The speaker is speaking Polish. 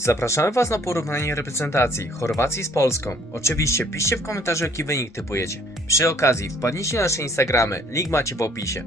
Zapraszamy Was na porównanie reprezentacji Chorwacji z Polską. Oczywiście piszcie w komentarzu jaki wynik typujecie. Przy okazji wpadnijcie na nasze Instagramy, link macie w opisie.